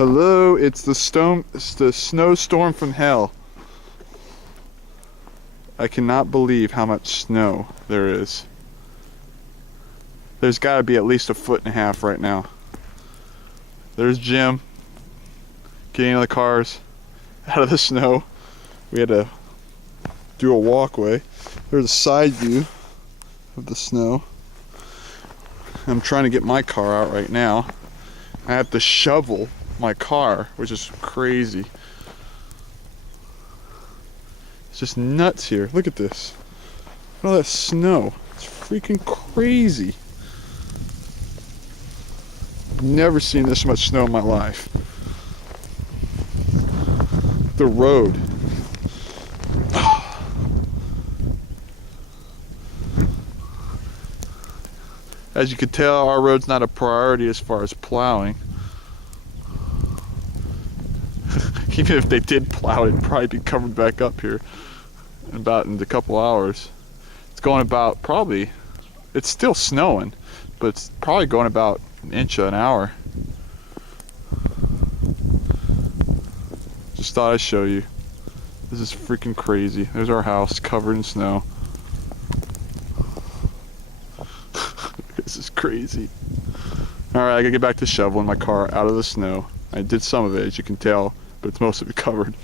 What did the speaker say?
Hello, it's the snowstorm from hell. I cannot believe how much snow there is. There's got to be at least 1.5 feet right now. There's Jim getting in the cars out of the snow. We had to do a walkway. There's a side view of the snow. I'm trying to get my car out right now. I have to shovel my car, which is crazy. It's just nuts here. Look at this. Look at all that snow. It's freaking crazy. Never seen this much snow in my life. The road. As you can tell, our road's not a priority as far as plowing. Even if they did plow it, it'd probably be covered back up here in a couple hours. It's going about it's still snowing, but it's probably going about an inch an hour. Just thought I'd show you. This is freaking crazy. There's our house covered in snow. This is crazy. Alright, I gotta get back to shoveling my car out of the snow. I did some of it, as you can tell, but it's mostly covered.